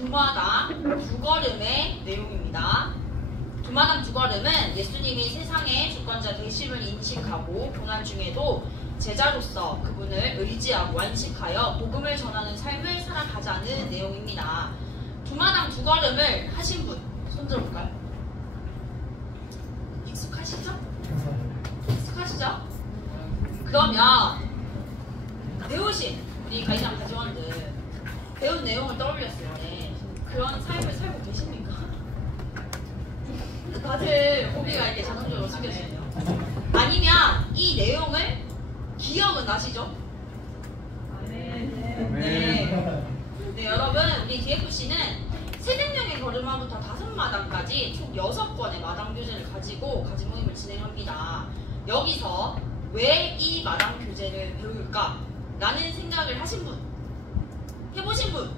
두마당 두 걸음의 내용입니다. 두마당 두 걸음은 예수님이 세상의 주권자 되심을 인식하고 고난 중에도 제자로서 그분을 의지하고 완식하여 복음을 전하는 삶을 살아가자는 내용입니다. 두마당 두 걸음을 하신 분 손 들어볼까요? 익숙하시죠? 익숙하시죠? 그러면 배우신 우리 가이장 가지원들 배운 내용을 떠올렸을 때 그런 삶을 살고 계십니까? 다들 고개가 이렇게 자동적으로 숙여지네요. 아니면 이 내용을 기억은 나시죠? 네. 네, 여러분 우리 DFC는 새생명의 걸음마부터 5마당까지 총 6권의 마당 교재를 가지고 가지 모임을 진행합니다. 여기서 왜 이 마당 교재를 배울까? 라는 생각을 하신 분, 해보신 분,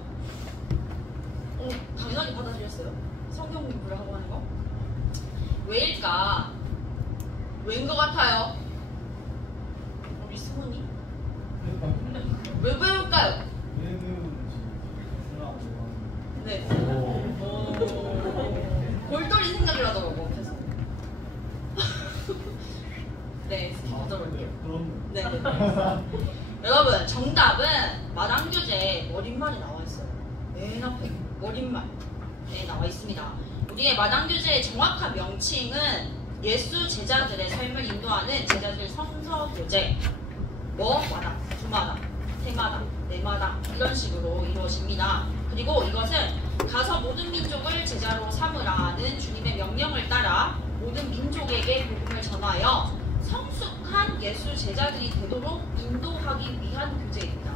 당연하게 받아들였어요. 성경 공부를 하고 하는 거. 왜일까? 왜인 것 같아요? 우리 승훈이? 왜 배울까요? 네. 골똘히 생각을 하더라고, 그래서. 네, 스킵 던져볼게요. 네. 여러분, 정답은 마당교재 머릿말에 나와 있어요. 맨 앞에 머릿말에 나와 있습니다. 우리의 마당교재의 정확한 명칭은 예수 제자들의 삶을 인도하는 제자들 성서교재. 마당, 두마당, 세마당, 네마당 이런 식으로 이루어집니다. 그리고 이것은 가서 모든 민족을 제자로 삼으라는 주님의 명령을 따라 모든 민족에게 복음을 전하여 성숙한 예수 제자들이 되도록 인도하기 위한 교재입니다.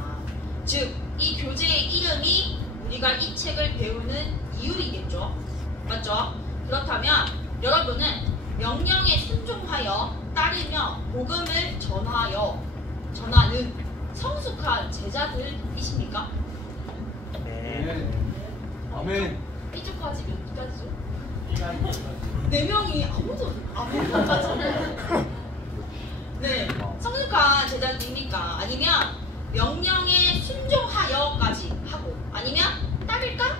즉, 이 교재의 이름이 우리가 이 책을 배우는 이유이겠죠. 맞죠? 그렇다면 여러분은 명령에 순종하여 따르며 복음을 전하는 성숙한 제자들이십니까? 네. 아멘. 이쪽까지 몇 가지죠? 4명이 아무도 아무도 네, 성숙한 제자들입니까? 아니면 명령에 순종하여까지 하고 아니면 따를까?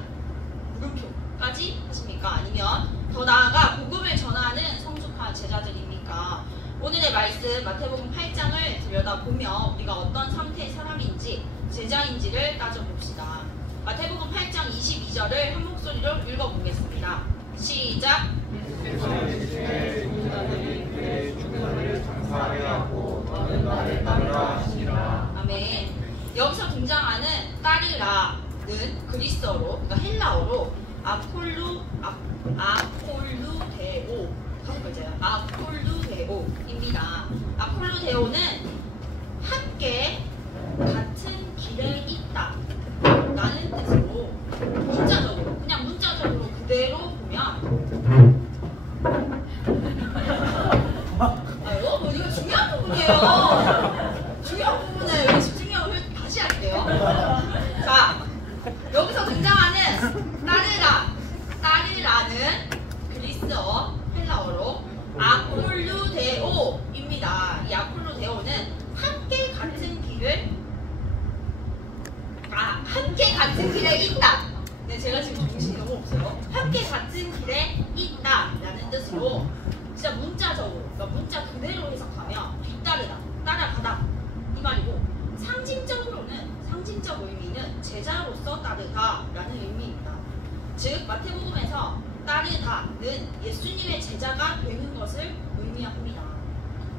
물음표까지 하십니까? 아니면 더 나아가 복음을 전하는 성숙한 제자들입니까? 오늘의 말씀 마태복음 8장을 들여다보며 우리가 어떤 상태의 사람인지 제자인지를 따져봅시다. 마태복음 8장 22절을 한 목소리로 읽어보겠습니다. 시작! 아멘. 여기서 등장하는 따르라는 그리스어로, 그러니까 헬라어로 아폴루데오 다섯 글자예요. 아폴루데오입니다. 아폴루데오는 함께 같은 길에 있다 라는 뜻으로 문자적으로, 그냥 문자적으로 그대로 보면 여러분 이거 중요한 부분이에요. 중요한 부분에 여기 집중력을 다시 할게요. 자, 여기서 등장하는 따르라는 그리스어 헬라어로 아폴루데오입니다. 이 아폴루데오는 함께 같은 길에 있다. 네, 제가 지금 정신이 너무 없어요. 함께 같은 길에 있다라는 뜻으로 진짜 문자적으로, 그러니까 문자 그대로 해석하면 뒤따르다, 따라가다 이 말이고, 상징적 의미는 제자로서 따르다라는 의미입니다. 즉 마태복음에서 따르다는 예수님의 제자가 되는 것을 의미합니다.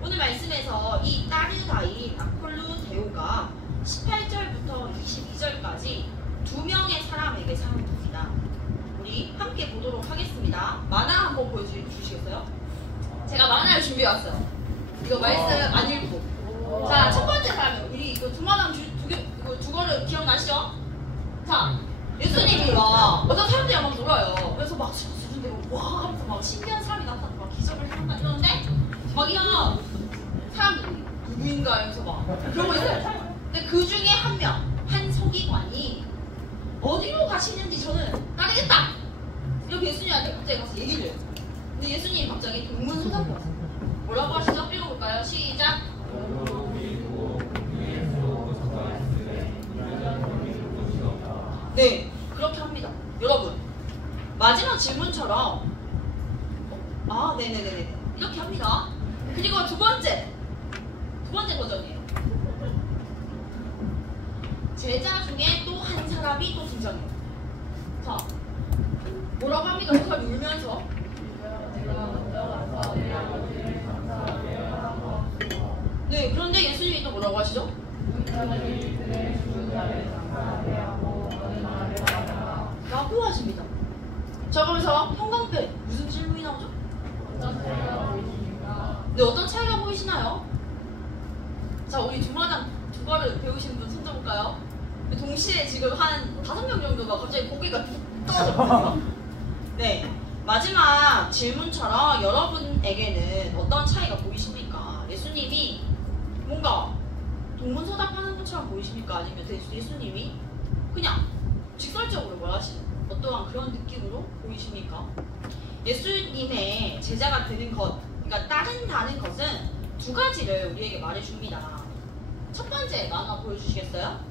오늘 말씀에서 이 따르다인 아폴루데오가 18절부터 22절까지 2명의 사람에게 사용됩니다. 우리 함께 보도록 하겠습니다. 만화 한번 보여주시겠어요? 제가 만화를 준비해왔어요. 이거 말씀 안 읽고. 자, 첫 번째 사람, 우리 이거 두마당 두 거를 기억나시죠? 자, 예수님이 어떤 사람들이 막 놀아요. 그래서 막 수준대로 와 하면서 막 신기한 사람이 나타나서 막 기적을 한다 이러는데 막 이런 사람들이 누구인가 하면서 막 그러고 있어요. 근데 그 중에 한 서기관이 어디로 가시는지 저는 따르겠다 이렇게 예수님한테 갑자기 가서 얘기를 해요. 근데 예수님이 갑자기 동문서답을 하세요. 뭐라고 하시죠? 읽어볼까요? 시작! 네, 그렇게 합니다. 여러분 마지막 질문처럼 네네네네 이렇게 합니다. 그리고 두 번째 버전이에요. 제자 중에 또 한 사람이 또 등장해요. 자, 뭐라고 합니까? 그 사람이 울면서 네, 그런데 예수님이 또 뭐라고 하시죠? 라고 하십니다. 자, 그러면서 형광펜 무슨 질문이 나오죠? 네, 어떤 차이가 보이시나요? 자, 우리 두 발을 배우신 분 손 들어볼까요? 동시에 지금 한 5명 정도가 갑자기 고개가 뚝 떨어졌거든요. 네, 마지막 질문처럼 여러분에게는 어떤 차이가 보이십니까? 예수님이 뭔가 동문서답하는 것처럼 보이십니까? 아니면 예수님이 그냥 직설적으로 말하시는 어떠한 그런 느낌으로 보이십니까? 예수님의 제자가 되는 것, 그러니까 따른다는 것은 두 가지를 우리에게 말해줍니다. 첫 번째 하나 보여주시겠어요?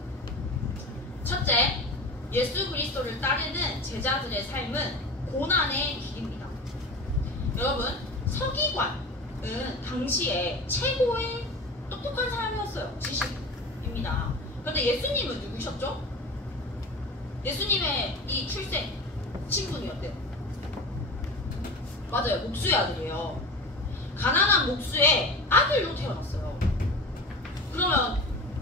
첫째, 예수 그리스도를 따르는 제자들의 삶은 고난의 길입니다. 여러분, 서기관은 당시에 최고의 똑똑한 사람이었어요. 지식입니다. 그런데 예수님은 누구셨죠? 예수님의 이 출생 신분이 어때요? 맞아요. 목수의 아들이에요. 가난한 목수의 아들로 태어났어요. 그러면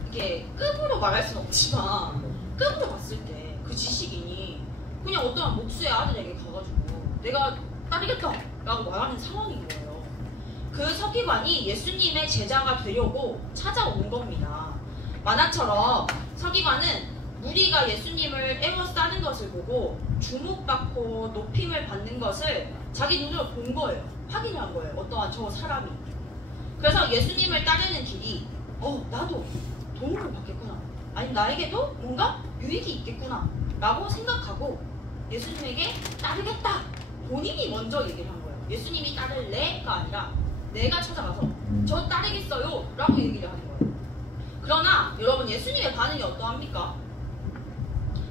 이게 급으로 말할 수는 없지만 급으로 봤을 때 그 지식인이 그냥 어떠한 목수의 아들에게 가가지고 내가 따르겠다 라고 말하는 상황인 거예요. 그 서기관이 예수님의 제자가 되려고 찾아온 겁니다. 만화처럼 서기관은 무리가 예수님을 에워싸 따는 것을 보고 주목받고 높임을 받는 것을 자기 눈으로 본 거예요. 확인한 거예요. 어떠한 저 사람이. 그래서 예수님을 따르는 길이 나도 도움을 받겠구나. 아니 나에게도 뭔가 유익이 있겠구나 라고 생각하고 예수님에게 따르겠다. 본인이 먼저 얘기를 한 거예요. 예수님이 따를래가 아니라 내가 찾아가서 저 따르겠어요 라고 얘기를 하는 거예요. 그러나 여러분 예수님의 반응이 어떠합니까?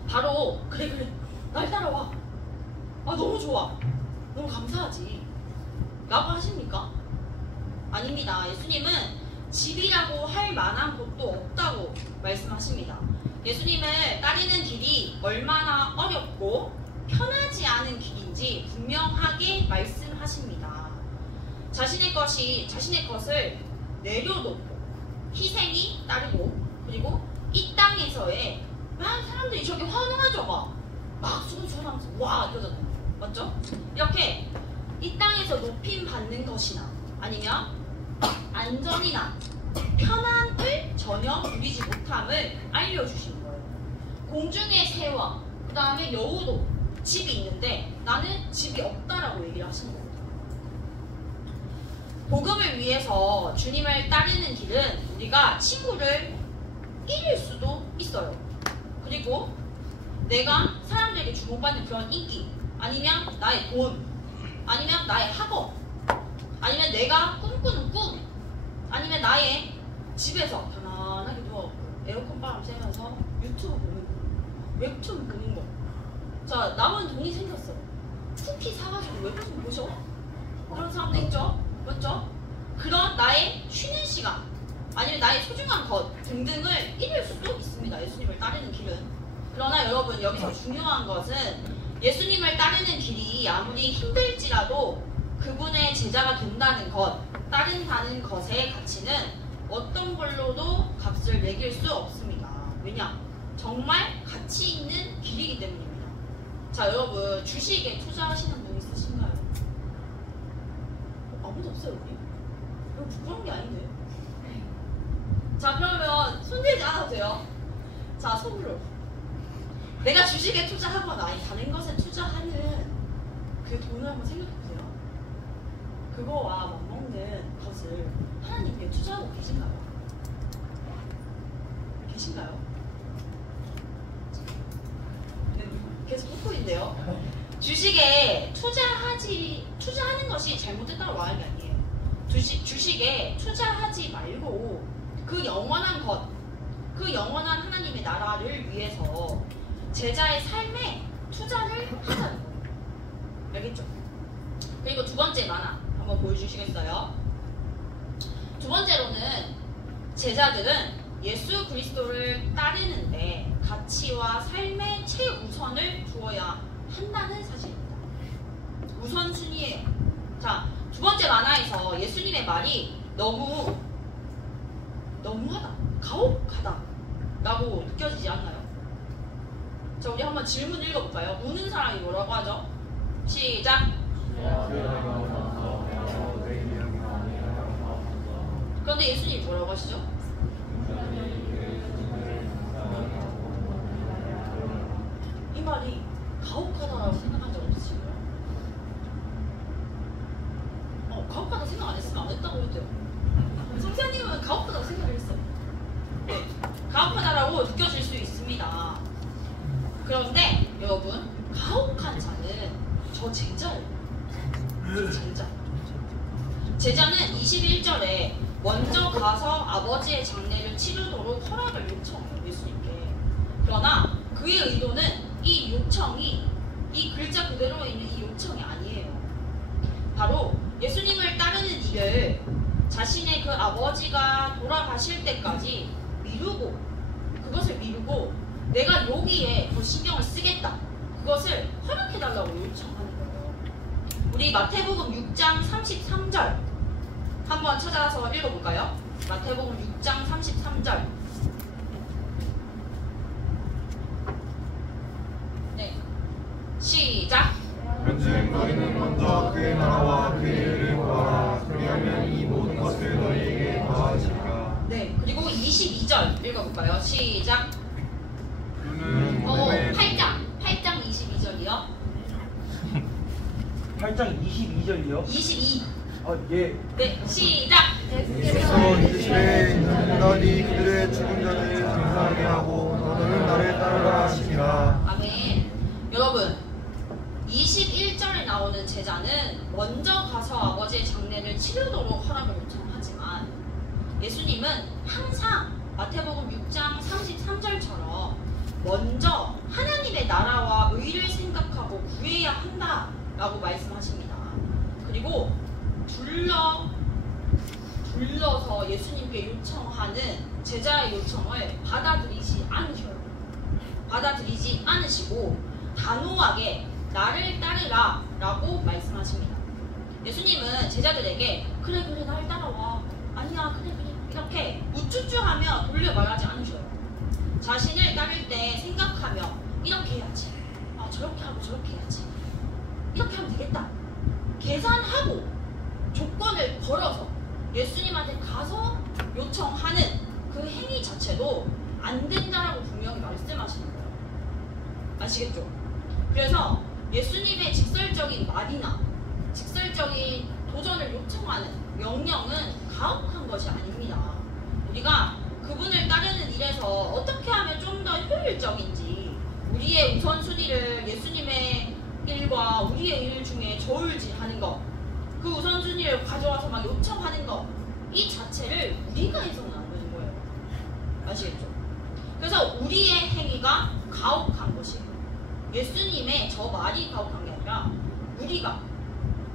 바로 그래 날 따라와. 너무 좋아. 너무 감사하지 라고 하십니까? 아닙니다. 예수님은 집이라고 할 만한 곳도 없다고 말씀하십니다. 예수님을 따르는 길이 얼마나 어렵고 편하지 않은 길인지 분명하게 말씀하십니다. 자신의 것을 내려놓고 희생이 따르고 그리고 이 땅에서의 막 사람들이 저렇게 환호하죠. 막 수근수근하면서 와 이러잖아요. 맞죠? 이렇게 이 땅에서 높임 받는 것이나 아니면 안전이나 편안을 전혀 누리지 못함을 알려주시는 거예요. 공중의 새와 그 다음에 여우도 집이 있는데 나는 집이 없다라고 얘기를 하시는 겁니다. 복음을 위해서 주님을 따르는 길은 우리가 친구를 잃을 수도 있어요. 그리고 내가 사람들에게 주목받는 그런 인기 아니면 나의 돈 아니면 나의 학업 아니면 내가 꿈꾸는 꿈 아니면 나의 집에서 편안하게 누워 에어컨 바람 쐬면서 유튜브 보는 거 웹툰 보는 거. 자, 남은 돈이 생겼어요. 쿠키 사가지고 웹툰 보셔. 그런 사람도 있죠. 맞죠? 그런 나의 쉬는 시간 아니면 나의 소중한 것 등등을 잃을 수도 있습니다. 예수님을 따르는 길은. 그러나 여러분 여기서 중요한 것은 예수님을 따르는 길이 아무리 힘들지라도 그분의 제자가 된다는 것, 따른다는 것의 가치는 어떤 걸로도 값을 매길 수 없습니다. 왜냐? 정말 가치 있는 길이기 때문입니다. 자, 여러분 주식에 투자하시는 분 있으신가요? 아무도 없어요, 우리? 이거 부끄러운 게 아닌데. 자, 그러면 손들지 않아도 돼요. 자, 손으로. 내가 주식에 투자하거나 아니 다른 것에 투자하는 그 돈을 한번 생각해보세요. 그거와 맞먹는 것을 하나님께 투자하고 계신가요? 계신가요? 네, 계속 웃고 있네요. 주식에 투자하는 것이 잘못됐다고 말하는 게 아니에요. 주식에 투자하지 말고 그 영원한 것, 그 영원한 하나님의 나라를 위해서 제자의 삶에 투자를 알겠죠? 그리고 두 번째 만화 한번 보여주시겠어요? 두 번째로는 제자들은 예수 그리스도를 따르는데 가치와 삶의 최우선을 두어야 한다는 사실입니다. 우선순위예요. 자, 두 번째 만화에서 예수님의 말이 너무하다, 가혹하다 라고 느껴지지 않나요? 자, 우리 한번 질문 읽어볼까요? 묻는 사람이 뭐라고 하죠? 시작! 그런데 예수님이 뭐라고 하시죠? 이 말이 가혹하다라고 생각한 적 없으신가요? 가혹하다 생각 안 했으면 안 했다고 해도 돼요. 성사님은 가혹하다고 생각을 했어요. 네, 가혹하다라고 느껴질 수 있습니다. 그런데 여러분, 가혹한 자는 저 제자예요. 제자. 제자는 21절에 먼저 가서 아버지의 장례를 치르도록 허락을 요청해요, 예수님께. 그러나 그의 의도는 이 요청이, 이 글자 그대로에 있는 이 요청이 아니에요. 바로 예수님을 따르는 일을 자신의 그 아버지가 돌아가실 때까지 그것을 미루고 내가 여기에 더 신경을 쓰겠다, 그것을 허락해달라고 요청하는 거예요. 우리 마태복음 6장 33절 한번 찾아서 읽어볼까요? 마태복음 6장 33절. 네, 시작! 현재 너희는 먼저 그의 나라와 그의 의를 구하라. 그리하면 이 모든 것을 너희에게 더하시리라. 네, 그리고 22절 읽어볼까요? 시작! 8장 22절이요. 8장 22절이요? 22. 예. 네, 시작! 그래서 이르시되 인자들이 그들의 죽은 자를 장사하게 하고 너는 나를 따르라 하시니라. 아멘. 여러분, 21절에 나오는 제자는 먼저 가서 아버지의 장례를 치르도록 허락을 요청하지만 예수님은 항상 마태복음 6장 33절처럼 먼저 하나님의 나라와 의를 생각하고 구해야 한다라고 말씀하십니다. 그리고 둘러서 예수님께 요청하는 제자의 요청을 받아들이지 않으시고 단호하게 나를 따르라 라고 말씀하십니다. 예수님은 제자들에게 그래 날 따라와, 아니야 그래 이렇게 우쭈쭈하며 돌려 말하지 않으셔요. 자신을 따를 때 생각하며 이렇게 해야지, 저렇게 하고 저렇게 해야지, 이렇게 하면 되겠다, 계산하고 조건을 걸어서 예수님한테 가서 요청하는 그 행위 자체도 안 된다라고 분명히 말씀하시는 거예요. 아시겠죠? 그래서 예수님의 직설적인 말이나 직설적인 도전을 요청하는 명령은 가혹한 것이 아닙니다. 우리가 그분을 따르는 일에서 어떻게 하면 좀 더 효율적인지, 우리의 우선순위를 예수님의 일과 우리의 일 중에 저울질하는 것, 그 우선순위를 가져와서 막 요청하는 것, 이 자체를 우리가 해서는 안 되는 거예요. 아시겠죠? 그래서 우리의 행위가 가혹한 것이에요. 예수님의 저 말이 가혹한 게 아니라 우리가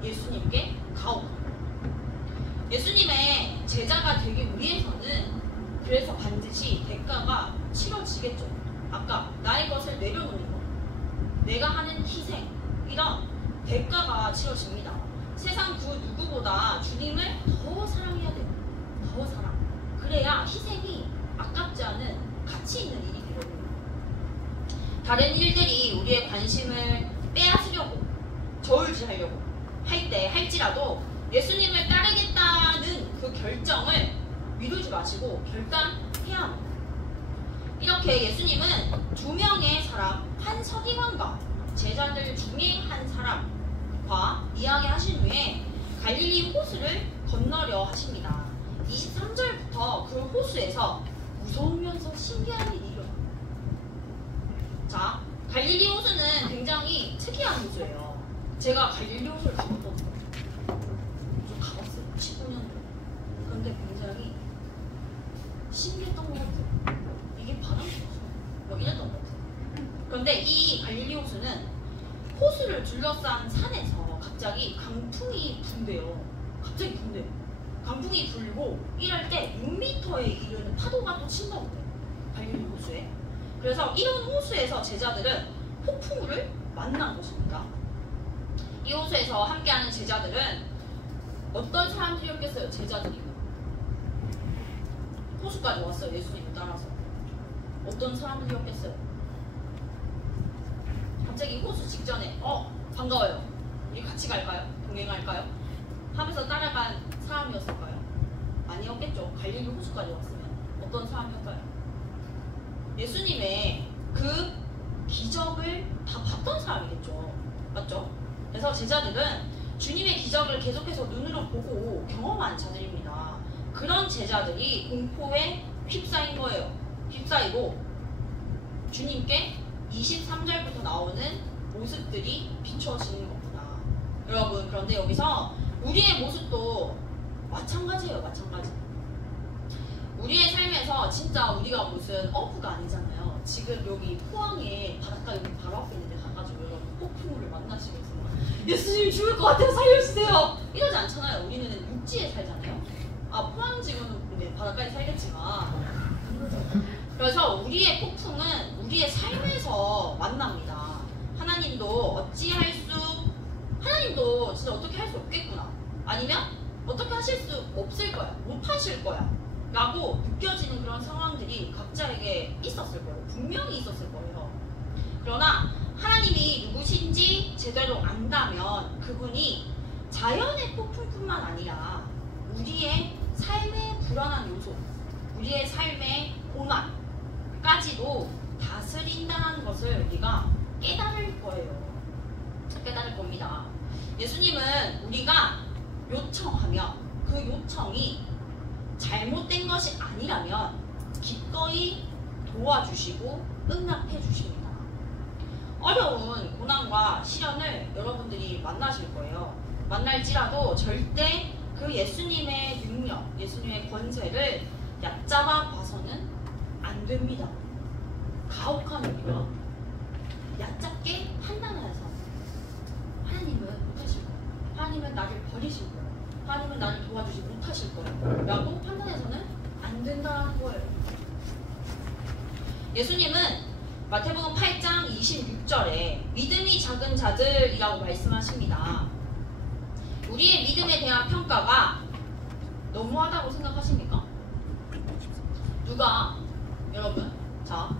예수님께 가혹한 거예요. 예수님의 제자가 되기 위해서는 그래서 반드시 대가가 치러지겠죠. 아까 나의 것을 내려놓는 것, 내가 하는 희생, 이런 대가가 치러집니다. 세상 그 누구보다 주님을 더 사랑해야 돼요. 더 사랑. 그래야 희생이 아깝지 않은 가치 있는 일이 되거든요. 다른 일들이 우리의 관심을 빼앗으려고, 저울질하려고 할지라도 예수님을 따르겠다는 그 결정을 미루지 마시고 결단해야 합니다. 이렇게 예수님은 2명의 사람, 한 서기관과 제자들 중에 한 사람과 이야기하신 후에 갈릴리 호수를 건너려 하십니다. 23절부터 그 호수에서 무서우면서 신기한 일이 일어납니다. 자, 갈릴리 호수는 굉장히 특이한 호수예요. 제가 갈릴리 호수를 가봤거든요. 좀 가봤어요. 19년 전에. 그런데 굉장히 신기했던 것 같아요. 이게 바람이 없어요. 뭐 이랬던 것 같아요. 그런데 이 갈릴리 호수는 호수를 둘러싼 산에서 갑자기 강풍이 분대요. 갑자기 분대. 강풍이 불고 이럴 때 6m에 이르는 파도가 또 친다 그래요. 갈릴리 호수에. 그래서 이런 호수에서 제자들은 폭풍우를 만난 것입니다. 이 호수에서 함께하는 제자들은 어떤 사람들이었겠어요? 제자들이 호수까지 왔어요. 예수님을 따라서. 어떤 사람들이었겠어요? 갑자기 호수 직전에 반가워요. 우리 같이 갈까요? 동행할까요? 하면서 따라간 사람이었을까요? 아니었겠죠. 갈릴리 호수까지 왔으면 어떤 사람이었을까요? 예수님의 그 기적을 다 봤던 사람이겠죠. 맞죠? 그래서 제자들은 주님의 기적을 계속해서 눈으로 보고 경험한 자들입니다. 그런 제자들이 공포에 휩싸인 거예요. 휩싸이고 주님께 23절부터 나오는 모습들이 비춰지는 겁니다. 여러분, 그런데 여기서 우리의 모습도 마찬가지예요. 마찬가지. 우리의 삶에서 진짜 우리가 무슨 어부가 아니잖아요. 지금 여기 포항에 바닷가 여기 바로 앞에 있는데 가가지고 여러분 폭풍우를 만나시면서 예수님 죽을 것 같아요. 살려주세요. 이러지 않잖아요. 우리는 육지에 살잖아요. 포항 지금은 네, 바닷가에 살겠지만 그래서 우리의 폭풍은 우리의 삶에서 만납니다. 하나님도 하나님도 진짜 어떻게 할 수 없겠구나. 아니면 어떻게 하실 수 없을 거야. 못 하실 거야. 라고 느껴지는 그런 상황들이 각자에게 있었을 거예요. 분명히 있었을 거예요. 그러나 하나님이 누구신지 제대로 안다면 그분이 자연의 폭풍뿐만 아니라 우리의 삶의 불안한 요소, 우리의 삶의 고난까지도 다스린다는 것을 우리가 깨달을 거예요. 깨달을 겁니다. 예수님은 우리가 요청하며 그 요청이 잘못된 것이 아니라면 기꺼이 도와주시고 응답해 주십니다. 어려운 고난과 시련을 여러분들이 만나실 거예요. 만날지라도 절대 그 예수님의 능력, 예수님의 권세를 얕잡아 봐서는 안 됩니다. 가혹한 우리가 얕잡게 판단해서 하나님은 못하실 거예요. 하나님은 나를 버리실 거예요. 하나님은 나를 도와주지 못하실 거예요. 라고 판단해서는 안 된다는 거예요. 예수님은 마태복음 8장 26절에 믿음이 작은 자들이라고 말씀하십니다. 우리의 믿음에 대한 평가가 너무하다고 생각하십니까? 누가 여러분 자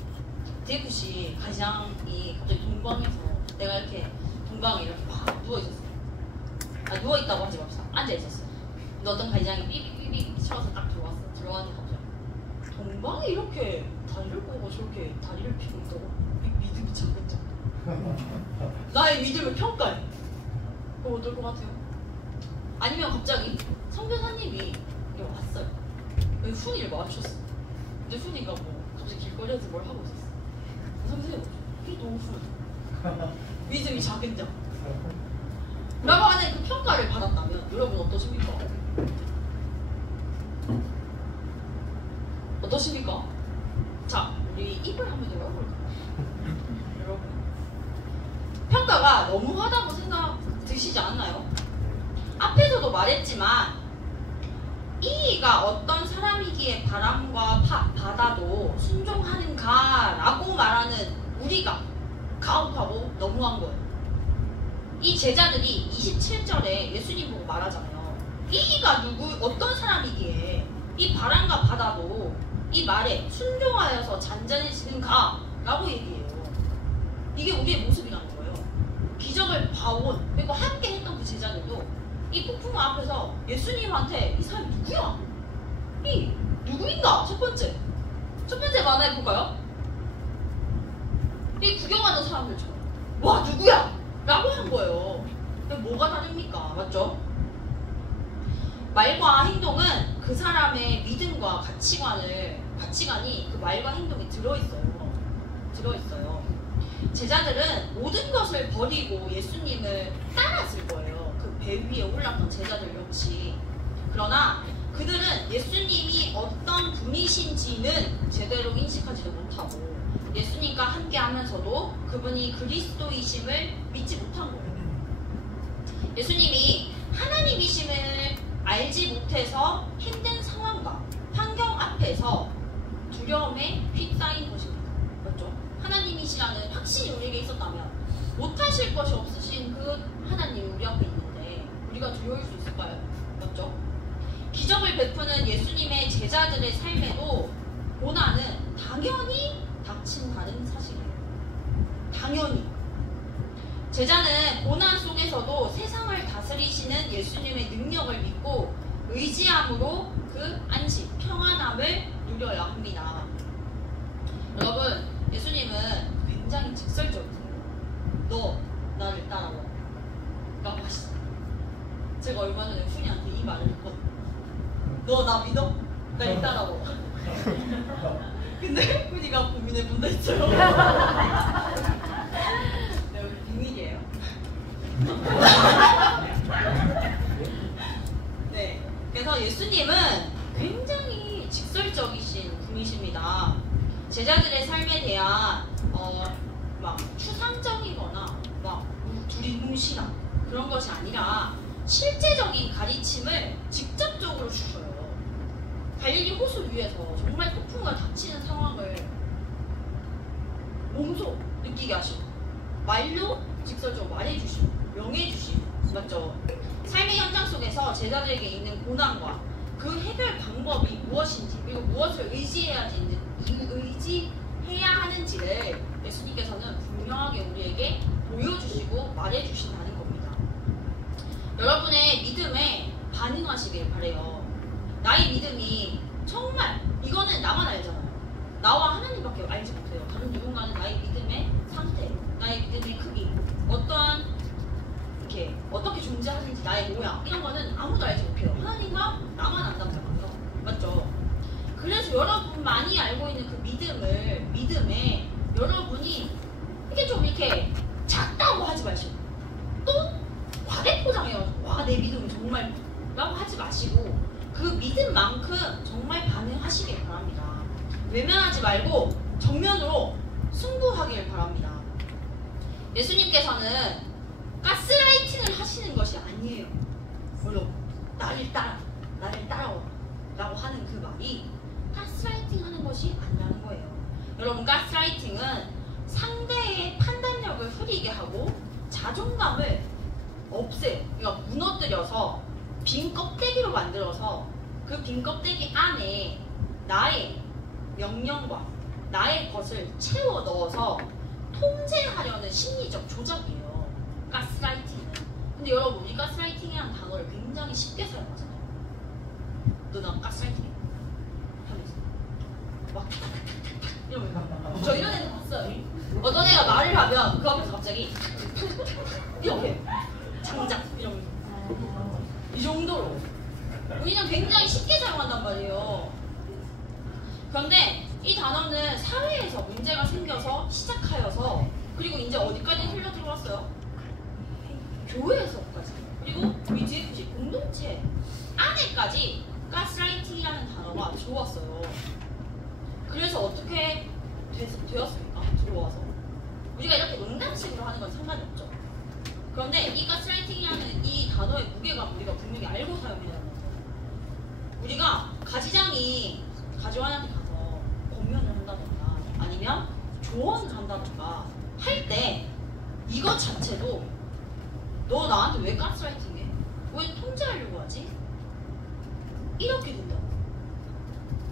DFC 가장이 갑자기 동방에서 내가 이렇게 동방에 이렇게 막 누워있었어요. 누워있다고 하지 맙시다. 앉아있었어요. 근데 어떤 가장이 삐삐삐삐 쳐서 딱 들어왔는데 갑자기 동방에 이렇게 다리를 꼬고 저렇게 다리를 피고 있다고? 믿음이 작겠죠. 나의 믿음을 평가해. 그럼 어떨 것 같아요? 아니면 갑자기 선교사님이 여기 왔어요. 여기 훈이를 마주쳤어. 근데 훈이가 뭐 갑자기 길거리에서 뭘 하고 있었어. 선생님, 너무 훈. 믿음이 작은 자. 라고 하는 그 평가를 받았다면 여러분 어떠십니까? 어떠십니까? 자, 우리 입을 한번 열어볼까요? 여러분 평가가 너무하다고 생각 드시지 않나요? 앞에서도 말했지만 이가 어떤 사람이기에 바람과 바다도 순종하는가 라고 말하는 우리가 가혹하고 너무한 거예요. 이 제자들이 27절에 예수님 보고 말하잖아요. 이가 어떤 사람이기에 이 바람과 바다도 이 말에 순종하여서 잔잔해지는가 라고 얘기해요. 이게 우리의 모습이라는 거예요. 기적을 봐온 그리고 함께 했던 그 제자들도 이 폭풍 앞에서 예수님한테 이 사람이 누구야? 이 누구인가? 첫 번째 만나볼까요? 이 구경하는 사람들처럼 와 누구야? 라고 한 거예요. 뭐가 다릅니까? 맞죠? 말과 행동은 그 사람의 믿음과 가치관이 그 말과 행동에 들어있어요. 제자들은 모든 것을 버리고 예수님을 따랐을 거예요. 그 배 위에 올랐던 제자들 역시. 그러나 그들은 예수님이 어떤 분이신지는 제대로 인식하지도 못하고 예수님과 함께 하면서도 그분이 그리스도이심을 믿지 못하고 예수님이 하나님이심을 알지 못해서 힘든 상황과 환경 앞에서 두려움에 휩싸인 것입니다. 맞죠? 하나님이시라는 확신이 우리에게 있었다면 못하실 것이 없으신 그 하나님이 우리 앞에 있는데 우리가 두려울 수 있을까요? 맞죠? 기적을 베푸는 예수님의 제자들의 삶에도 고난은 당연히 닥친다는 사실이에요. 당연히. 제자는 고난 속에서도 세상을 다스리시는 예수님의 능력을 믿고 의지함으로 그 안식, 평안함을 누려야 합니다. 여러분, 예수님은 굉장히 직설적이세요. 너 나를 따라와 라고 하시죠. 제가 얼마 전에 훈이한테 이 말을 했거든요. 너 나 믿어? 날 따라와. 근데 훈이가 고민해 본다 했어요. 네, 우리 비밀이에요. 네, 그래서 예수님은 굉장히 직설적이신 분이십니다. 제자들의 삶에 대한 막 추상적이거나 막 두리뭉실한 그런 것이 아니라 실제적인 가르침을 직접적으로 주셔요. 갈릴리 호수 위에서 정말 폭풍과 닥치는 상황을 몸소 느끼게 하시고 말로 직설적으로 말해주시고 명해주시고 맞죠? 삶의 현장 속에서 제자들에게 있는 고난과 그 해결 방법이 무엇인지 그리고 무엇을 의지해야 하는지를 예수님께서는 분명하게 우리에게 보여주시고 말해주신다는 겁니다. 여러분의 믿음에 반응하시길 바래요. 나의 믿음이 정말 이거는 나만 알잖아요. 나와 하나님밖에 알지 못해요. 다른 누군가는 나의 믿음의 상태, 나의 믿음의 크기, 어떻게 존재하는지 나의 모양 이런 거는 아무도 알지 못해요. 하나님과 나만 안단 말이에요. 맞죠? 그래서 여러분만이 알고 있는 그 믿음에 여러분이 이게 좀 이렇게 작다고 하지 마시고 또 과대포장해요. 와, 내 믿음이 정말 라고 하지 마시고 그 믿음만큼 정말 반응하시길 바랍니다. 외면하지 말고 정면으로 승부하길 바랍니다. 예수님께서는 가스라이팅을 하시는 것이 아니에요. 물론 나를 따라와 라고 하는 그 말이 가스라이팅 하는 것이 아니라는 거예요. 여러분, 가스라이팅은 상대의 판단력을 흐리게 하고 자존감을 없애요. 그러니까 무너뜨려서 빈 껍데기로 만들어서 그 빈 껍데기 안에 나의 명령과 나의 것을 채워 넣어서 통제하려는 심리적 조작이에요. 가스라이팅은. 근데 여러분, 우리 가스라이팅이라는 단어를 굉장히 쉽게 사용하잖아요. 너 나 가스라이팅해 하면서 막 이러면 저 이런 애들 봤어요. 어떤 애가 말을 하면 그 앞에서 갑자기 이렇게 장작 이러면서 이 정도로 우리는 굉장히 쉽게 사용한단 말이에요. 그런데 이 단어는 사회에서 문제가 생겨서 시작하여서 그리고 이제 어디까지 흘러 들어왔어요? 교회에서까지 그리고 우리 뒤에 보신 공동체 안에까지 가스라이팅이라는 단어가 들어왔어요. 그래서 어떻게 되었습니까? 들어와서 우리가 이렇게 농담식으로 하는 건 상관이 없죠. 그런데 이 가스라이팅이라는 이 단어의 무게감 우리가 분명히 알고 사용해야 합니다. 우리가 가지장이 가지원한테 가서 권면을 한다던가 아니면 조언을 한다던가 할 때 이것 자체도 너 나한테 왜 가스라이팅해? 왜 통제하려고 하지? 이렇게 된다고.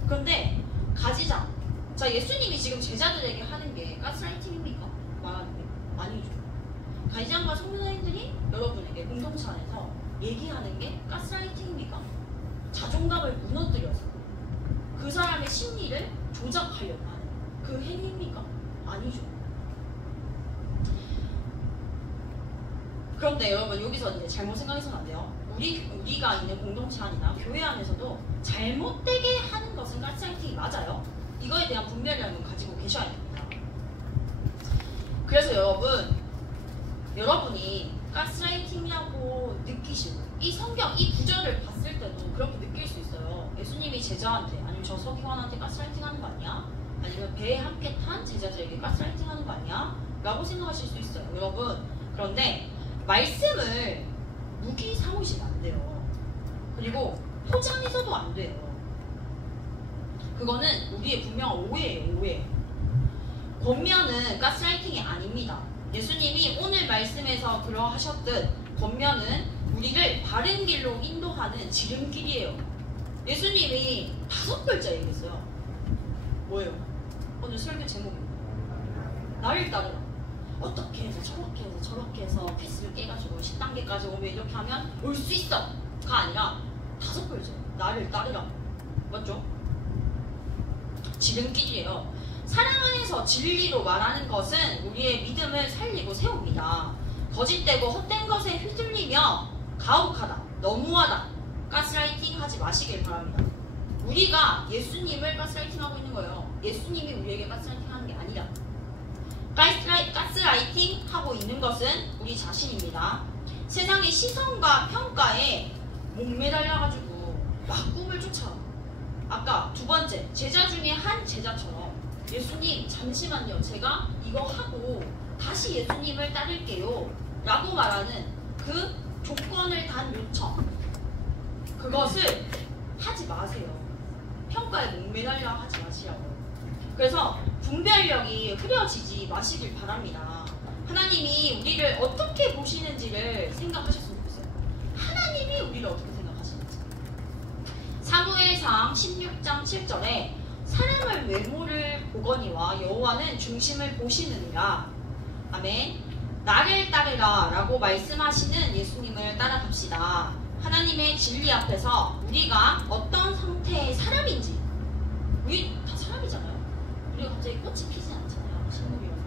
그런데 가지장, 자, 예수님이 지금 제자들에게 하는 게 가스라이팅입니까? 말하는 게 아니죠. 가지장과 성도님들이 여러분에게 공동체 안에서 얘기하는 게 가스라이팅입니까? 자존감을 무너뜨려서 그 사람의 심리를 조작하려고 하는 그 행위입니까? 아니죠. 그런데 여러분, 여기서 이제 잘못 생각해서는 안 돼요. 우리가 있는 공동체 안이나 교회 안에서도 잘못되게 하는 것은 가스라이팅이 맞아요. 이거에 대한 분별력을 가지고 계셔야 됩니다. 그래서 여러분이 가스라이팅이라고 느끼시고 이 성경, 이 구절을 봤을 때도 그렇게 느낄 수 있어요. 예수님이 제자한테 아니면 저 서기관한테 가스라이팅 하는 거 아니야? 아니면 배에 함께 탄 제자들에게 가스라이팅 하는 거 아니야? 라고 생각하실 수 있어요. 여러분, 그런데 말씀을 무기 사오시면 안 돼요. 그리고 포장해서도 안 돼요. 그거는 우리의 분명한 오해예요. 오해. 권면은 가스라이팅이 아닙니다. 예수님이 오늘 말씀에서 그러하셨듯 권면은 우리를 바른 길로 인도하는 지름길이에요. 예수님이 5글자 얘기했어요. 뭐예요? 오늘 설교 제목입니다. 나를 따르라. 어떻게 해서 저렇게 해서 패스를 깨가지고 10단계까지 오면 이렇게 하면 올 수 있어 가 아니라 5글자. 나를 따르라. 맞죠? 지름길이에요. 사랑 안에서 진리로 말하는 것은 우리의 믿음을 살리고 세웁니다. 거짓되고 헛된 것에 휘둘리며 가혹하다, 너무하다, 가스라이팅 하지 마시길 바랍니다. 우리가 예수님을 가스라이팅하고 있는 거예요. 예수님이 우리에게 가스라이팅하는 게 아니라. 가스라이팅 하고 있는 것은 우리 자신입니다. 세상의 시선과 평가에 목매달려가지고 막 꿈을 쫓아. 아까 두 번째, 제자 중에 한 제자처럼 예수님 잠시만요, 제가 이거 하고 다시 예수님을 따를게요 라고 말하는 그 조건을 단 요청, 그것을 하지 마세요. 평가에 목매달려 하지 마시라고요. 그래서 분별력이 흐려지지 마시길 바랍니다. 하나님이 우리를 어떻게 보시는지를 생각하셨으면 좋겠어요. 하나님이 우리를 어떻게 생각하시는지. 사무엘상 16장 7절에 사람을 외모를 보거니와 여호와는 중심을 보시느니라. 아멘. 나를 따르라 라고 말씀하시는 예수님을 따라갑시다. 하나님의 진리 앞에서 우리가 어떤 상태의 사람인지, 우리 다 사람이잖아요. 우리가 갑자기 꽃이 피지 않잖아요. 식물이어서.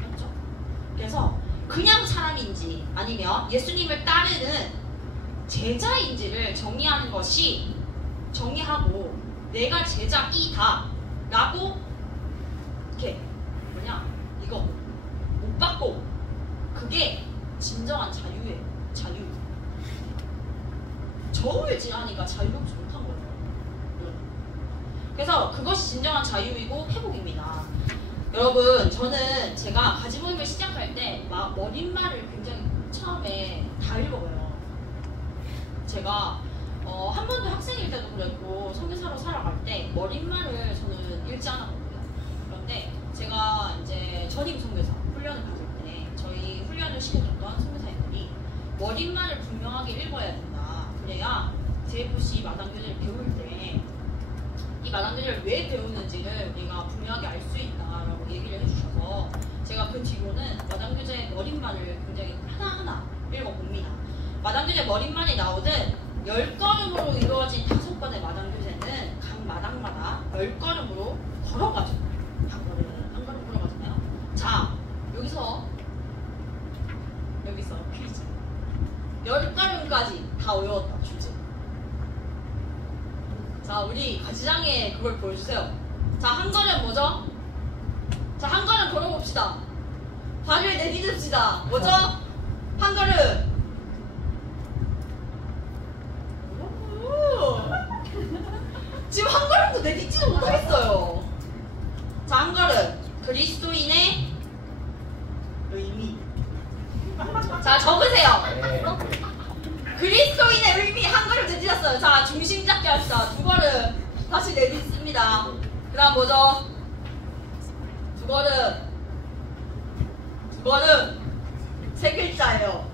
맞죠? 그래서 그냥 사람인지 아니면 예수님을 따르는 제자인지를 정리하는 것이, 정리하고 내가 제자이다 라고 이렇게 이거 못 받고, 그게 진정한 자유예요. 자유. 저울질하니까 자유롭지 못한 거예요. 그래서 그것이 진정한 자유이고 회복입니다. 여러분, 저는 제가 가지 모임을 시작할 때 막 머릿말을 굉장히 처음에 다 읽어봐요. 제가 한 번도 학생일 때도 그랬고 선교사로 살아갈 때 머릿말을 저는 읽지 않았거든요. 그런데 제가 이제 전임 선교사 훈련을 받을 때 저희 훈련을 시켜줬던 선교사님들이 머릿말을 분명하게 읽어야 된다. 그래야 JFC 마당교제를 배울 때 이 마당교제를 왜 배우는지를 우리가 분명하게 알 수 있다라고 얘기를 해주셔서 제가 그 뒤로는 마당교제 머릿말을 굉장히 하나하나 읽어봅니다. 마당교제 머릿말이 나오든 10걸음으로 이루어진 5번의 마당교제는 각 마당마다 10걸음으로 걸어가죠. 한 걸음 걸어가잖아요. 자, 여기서 퀴즈. 10걸음까지 다 외웠다, 주제. 자, 우리 가지장에 그걸 보여주세요. 자, 한 걸음 뭐죠? 자, 한 걸음 걸어봅시다. 발을 내딛읍시다. 뭐죠? 한 걸음. 지금 한 걸음도 내딛지도 못하겠어요. 자, 한 걸음. 그리스도인의 의미. 자, 적으세요. 그리스도인의 의미. 한 걸음 내딛었어요. 자, 중심 잡기 합시다. 2걸음 다시 내딛습니다. 그 다음 뭐죠? 2걸음 3글자예요.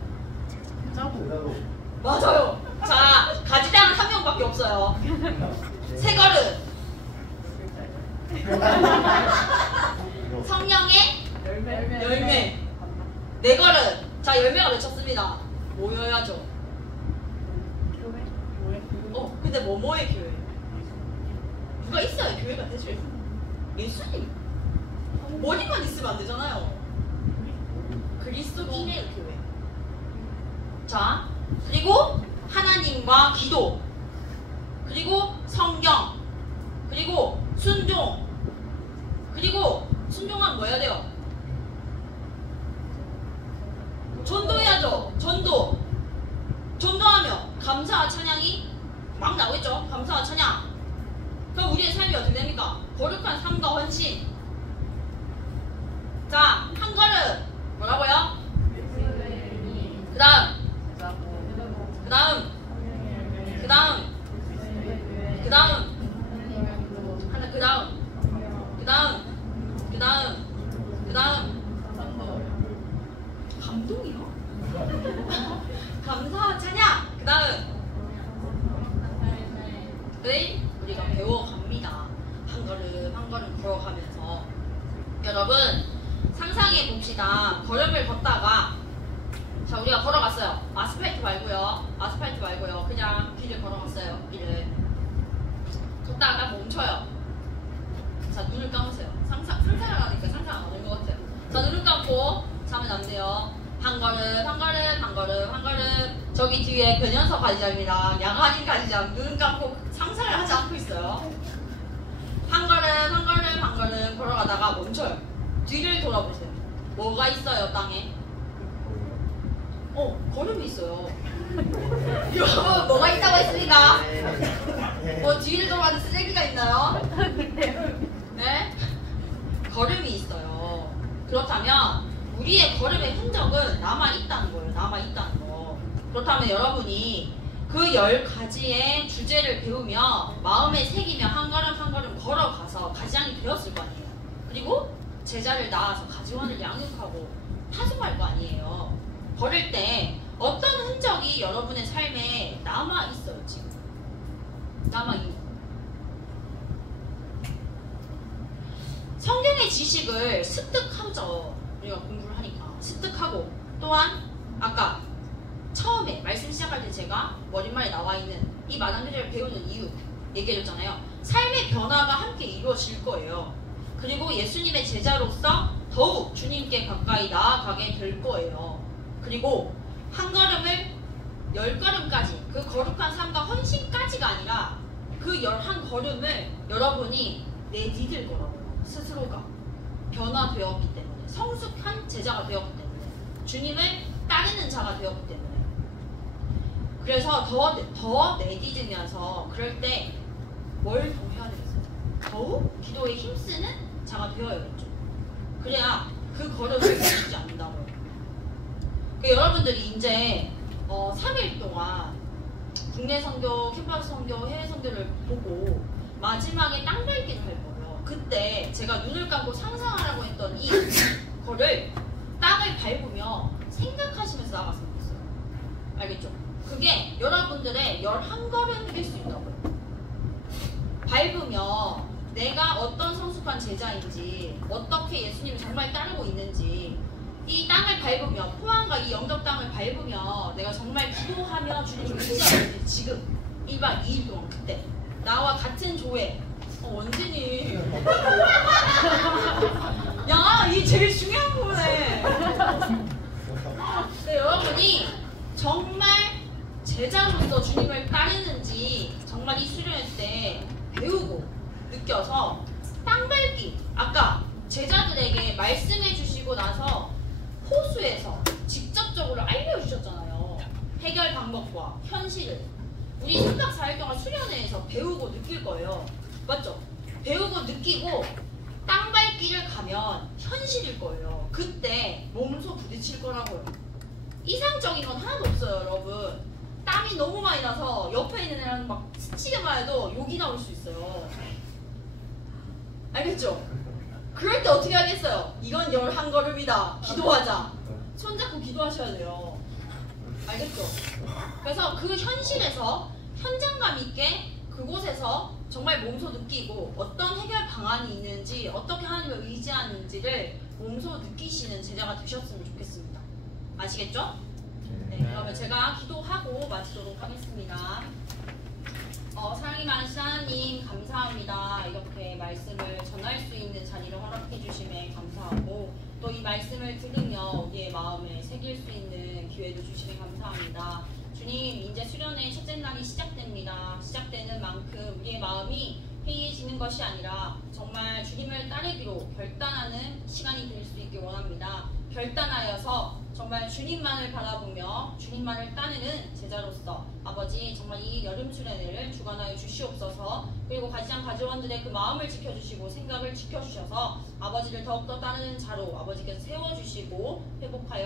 맞아요. 자, 가지장은 1명밖에 없어요. 3걸음. 성령의 열매. 4걸음. 자, 열매가 외쳤습니다. 모여야죠. 근데 뭐뭐의 교회? 누가 있어야 교회가 되죠. 예수님. 머리만 있으면 안 되잖아요. 그리스도인의 교회. 자, 그리고 하나님과 기도, 그리고 성경, 그리고 순종, 그리고 순종하면 뭐 해야 돼요? 전도해야죠. 전도하며 감사와 찬양이 막 나오겠죠. 감사와 찬양. 그럼 우리의 삶이 어떻게 됩니까? 거룩한 삶과 헌신. 자, 한 걸음 뭐라고요? 그 다음 감사 찬양. 그 다음 을 우리가 배워갑니다. 한 걸음 한 걸음 걸어가면서. 여러분 상상해 봅시다. 걸음을 걷다가, 자 우리가 걸어갔어요. 아스팔트 말고요. 그냥 길을 걸어갔어요. 길을 걷다가 멈춰요. 자 눈을 감으세요. 상상을 하니까 상상 안 하는 것 같아요. 자 눈을 감고 자면 안 돼요. 한 걸음. 저기 뒤에 변연석 가지장입니다. 양하진 가지장. 눈을 감고 상상을 하지 않고 있어요. 한 걸음 걸어가다가 멈춰요. 뒤를 돌아보세요. 뭐가 있어요 땅에? 걸음이 있어요. 여러분 뭐가 있다고 했습니까? 뭐 뒤를 돌아가는 쓰레기가 있나요? 네? 걸음이 있어요. 그렇다면 우리의 걸음의 흔적은 남아있다는 거예요. 남아있다는 거. 그렇다면 여러분이 그 10가지의 주제를 배우며 마음에 새기며 한 걸음 걸어가서 가지장이 되었을 거 아니에요. 그리고 제자를 낳아서 가지원을 양육하고 파송할 거 아니에요. 걸을 때 어떤 흔적이 여러분의 삶에 남아있어요. 지금 남아있는 거예요. 성경의 지식을 습득하죠. 우리가 공부를 하니까 습득하고, 또한 아까 처음에 말씀 시작할 때 제가 머릿말에 나와 있는 이 마당교제를 배우는 이유 얘기해줬잖아요. 삶의 변화가 함께 이루어질 거예요. 그리고 예수님의 제자로서 더욱 주님께 가까이 나아가게 될 거예요. 그리고 한 걸음을 10걸음까지, 그 거룩한 삶과 헌신까지가 아니라 그 11걸음을 여러분이 내디딜 거라고요. 스스로가 변화되었기 때문에, 성숙한 제자가 되었기 때문에, 주님을 따르는 자가 되었기 때문에. 그래서 더 내디디면서 그럴 때 뭘 더 해야 되겠어요? 더욱 기도에 힘쓰는 자가 되어야겠죠. 그래야 그 걸음을 멈추지 않는다고요. 여러분들이 이제 3일 동안 국내 선교, 캠퍼스 선교, 해외 선교를 보고 마지막에 땅밟기를 할 거예요. 그때 제가 눈을 감고 상상하라고 했던 이 거를 땅을 밟으며 생각하시면서 나갔으면 좋겠어요. 알겠죠? 그게 여러분들의 11걸음이 될 수 있다고요. 밟으며 내가 어떤 성숙한 제자인지, 어떻게 예수님을 정말 따르고 있는지, 이 땅을 밟으며, 포항과 이 영접 땅을 밟으며 내가 정말 기도하며 주님을 의지하고 있는지, 지금 1박 2일 동안 그때 나와 같은 조회. 원진이 야, 이 제일 중요한 부분에. 네, 여러분이 정말 제자로서 주님을 따르는지 정말 이 수련회 때 배우고 느껴서 땅밟기, 아까 제자들에게 말씀해 주시고 나서 호수에서 직접적으로 알려주셨잖아요. 해결 방법과 현실을 우리 3박 4일 동안 수련회에서 배우고 느낄 거예요. 맞죠? 배우고 느끼고 땅밟기를 가면 현실일 거예요. 그때 몸소 부딪힐 거라고요. 이상적인 건 하나도 없어요. 여러분, 땀이 너무 많이 나서 옆에 있는 애랑 막 스치기만 해도 욕이 나올 수 있어요. 알겠죠? 그럴 때 어떻게 하겠어요? 이건 11걸음이다. 기도하자. 손잡고 기도하셔야 돼요. 알겠죠? 그래서 그 현실에서 현장감 있게 그곳에서 정말 몸소 느끼고 어떤 해결 방안이 있는지, 어떻게 하나님을 의지하는지를 몸소 느끼시는 제자가 되셨으면 좋겠습니다. 아시겠죠? 네, 그러면 제가 기도하고 마치도록 하겠습니다. 사랑이 많으신 하나님 감사합니다. 이렇게 말씀을 전할 수 있는 자리를 허락해 주심에 감사하고, 또 이 말씀을 들으며 우리의 마음에 새길 수 있는 기회도 주시면 감사합니다. 주님, 이제 수련의 첫째 날이 시작됩니다. 시작되는 만큼 우리의 마음이 해이해지는 것이 아니라 정말 주님을 따르기로 결단하는 시간이 될 수 있길 원합니다. 결단하여서 정말 주님만을 바라보며 주님만을 따르는 제자로서 아버지, 정말 이 여름 수련회를 주관하여 주시옵소서. 그리고 가지장 가지원들의 그 마음을 지켜주시고 생각을 지켜주셔서 아버지를 더욱더 따르는 자로 아버지께서 세워주시고 회복해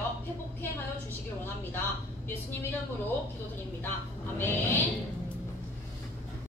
하여 주시길 원합니다. 예수님 이름으로 기도드립니다. 아멘.